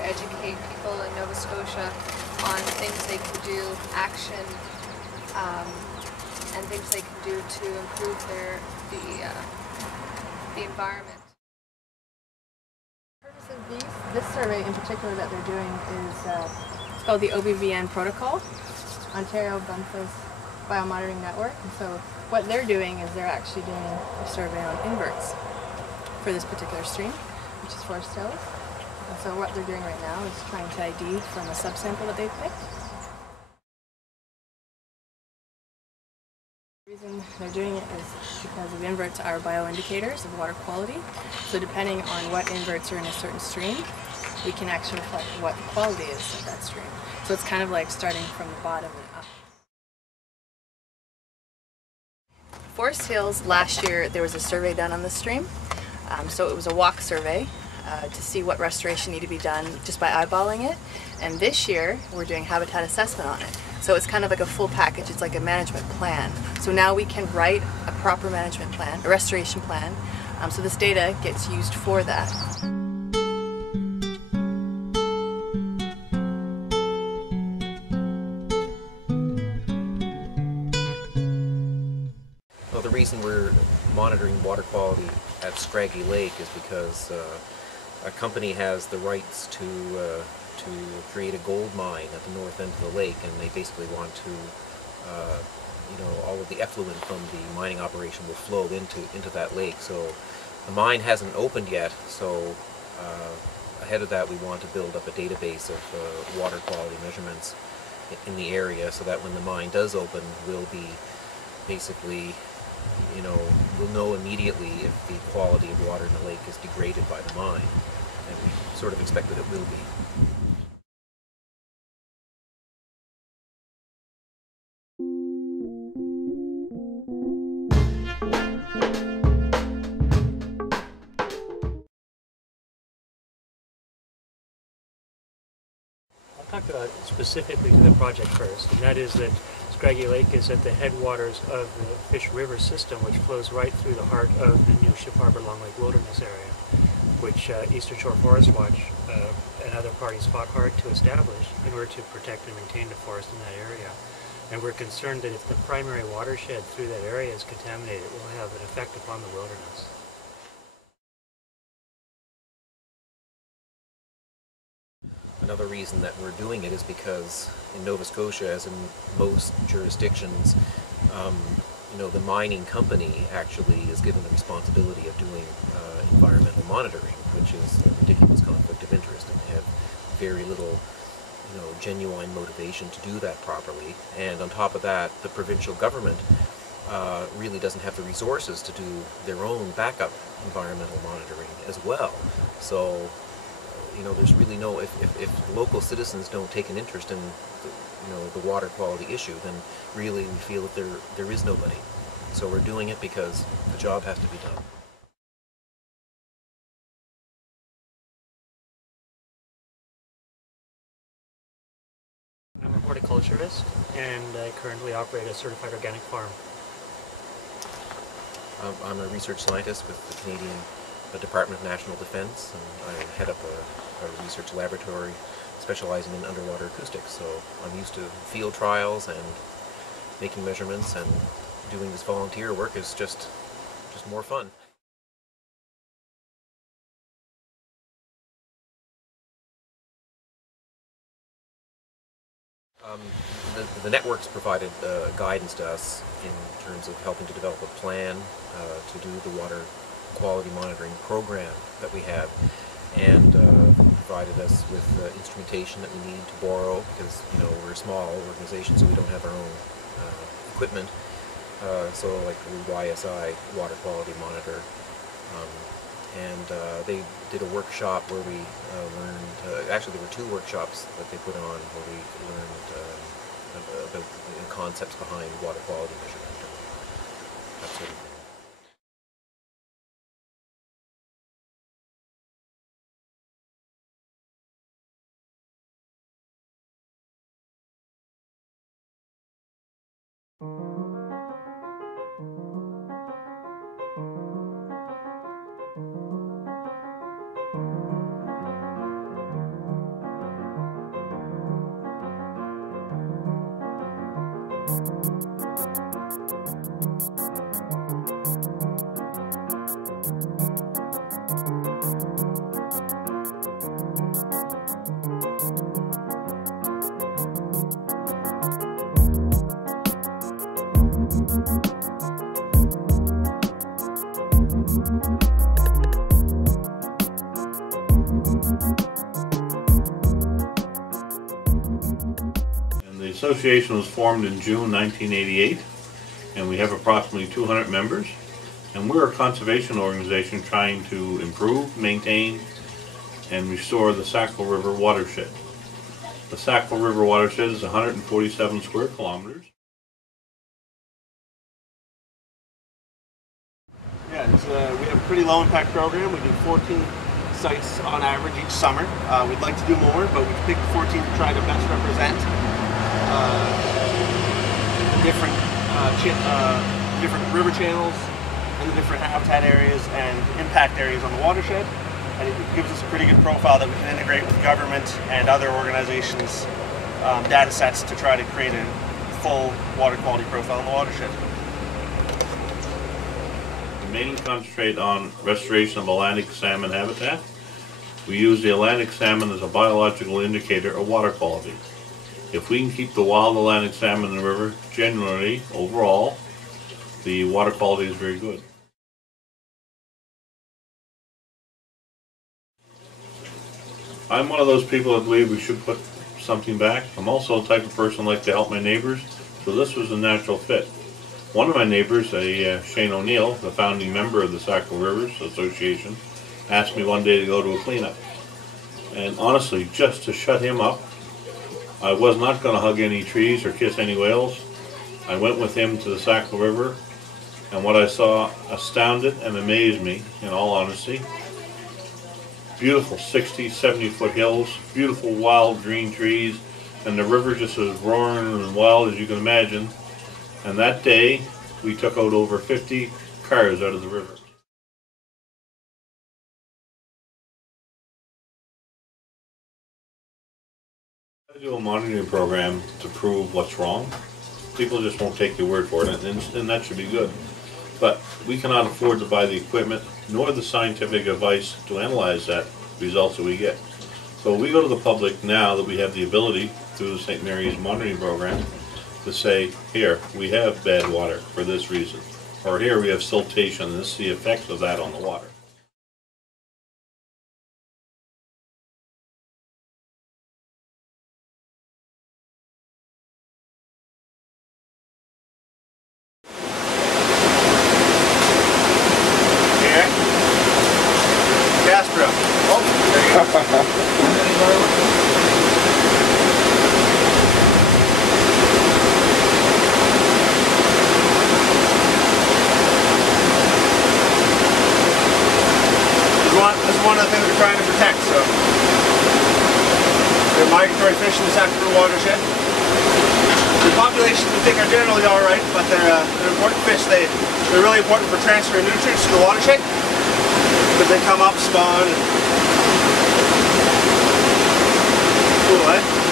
educate people in Nova Scotia on things they can do, action, and things they can do to improve the environment. The purpose of this survey in particular that they're doing is it's called the Cbemn protocol, Ontario Bunthas Biomonitoring Network. And so what they're doing is they're actually doing a survey on inverts for this particular stream, which is Forest Hills. And so what they're doing right now is trying to ID from a subsample that they've picked. The reason they're doing it is because of inverts are bioindicators of water quality. So depending on what inverts are in a certain stream, we can actually reflect what the quality is of that stream. So it's kind of like starting from the bottom and up. Forest Hills, last year there was a survey done on the stream. So it was a walk survey to see what restoration needed to be done just by eyeballing it. And this year we're doing habitat assessment on it. So it's kind of like a full package, it's like a management plan. So now we can write a proper management plan, a restoration plan, so this data gets used for that. Well, the reason we're monitoring water quality at Scraggy Lake is because a company has the rights to create a gold mine at the north end of the lake, and they basically want to, all of the effluent from the mining operation will flow into that lake. So the mine hasn't opened yet, so ahead of that we want to build up a database of water quality measurements in the area, so that when the mine does open, we'll be basically, we'll know immediately if the quality of water in the lake is degraded by the mine, and we sort of expect that it will be. I'll talk specifically to the project first, and that is that Scraggy Lake is at the headwaters of the Fish River system, which flows right through the heart of the new Ship Harbour Long Lake Wilderness area, which Eastern Shore Forest Watch and other parties fought hard to establish in order to protect and maintain the forest in that area. And we're concerned that if the primary watershed through that area is contaminated, it will have an effect upon the wilderness. Another reason that we're doing it is because in Nova Scotia, as in most jurisdictions, the mining company actually is given the responsibility of doing environmental monitoring, which is a ridiculous conflict of interest, and they have very little genuine motivation to do that properly. And on top of that, the provincial government really doesn't have the resources to do their own backup environmental monitoring as well. So there's really no, if local citizens don't take an interest in the water quality issue, then really we feel that there is nobody. So we're doing it because the job has to be done. I'm a horticulturist, and I currently operate a certified organic farm. I'm a research scientist with the Canadian Department of National Defence, and I head up a research laboratory specializing in underwater acoustics. So I'm used to field trials and making measurements, and doing this volunteer work is just more fun. The networks provided guidance to us in terms of helping to develop a plan to do the water quality monitoring program that we have, and provided us with instrumentation that we need to borrow, because we're a small organization, so we don't have our own equipment. So like the YSI water quality monitor, and they did a workshop where we learned, actually there were 2 workshops that they put on where we learned about the concepts behind water quality measurement and that sort of thing. The association was formed in June 1988, and we have approximately 200 members. And we're a conservation organization trying to improve, maintain, and restore the Sackville River watershed. The Sackville River watershed is 147 square kilometers. Yeah, we have a pretty low impact program. We do 14 sites on average each summer. We'd like to do more, but we've picked 14 to try to best represent the different river channels and the different habitat areas and impact areas on the watershed. And it gives us a pretty good profile that we can integrate with government and other organizations' data sets to try to create a full water quality profile in the watershed. We mainly concentrate on restoration of Atlantic salmon habitat. We use the Atlantic salmon as a biological indicator of water quality. If we can keep the wild Atlantic salmon in the river, generally, overall, the water quality is very good. I'm one of those people that believe we should put something back. I'm also the type of person who like to help my neighbors, so this was a natural fit. One of my neighbors, Shane O'Neill, the founding member of the Sackville Rivers Association, asked me one day to go to a cleanup. And honestly, just to shut him up, I was not going to hug any trees or kiss any whales. I went with him to the Sackville River, and what I saw astounded and amazed me, in all honesty. Beautiful 60, 70-foot hills, beautiful wild green trees, and the river just as roaring and wild as you can imagine. And that day, we took out over 50 cars out of the river. I do a monitoring program to prove what's wrong. People just won't take your word for it, and that should be good. But we cannot afford to buy the equipment nor the scientific advice to analyze that results that we get. So we go to the public now that we have the ability through the St. Mary's monitoring program to say, here, we have bad water for this reason, or here we have siltation, and this is the effects of that on the water. This is one of the things we're trying to protect. So they're migratory fish in the Sackville River watershed. The populations we think are generally all right, but they're important fish. They're really important for transferring nutrients to the watershed because they come up, spawn, and cool, eh?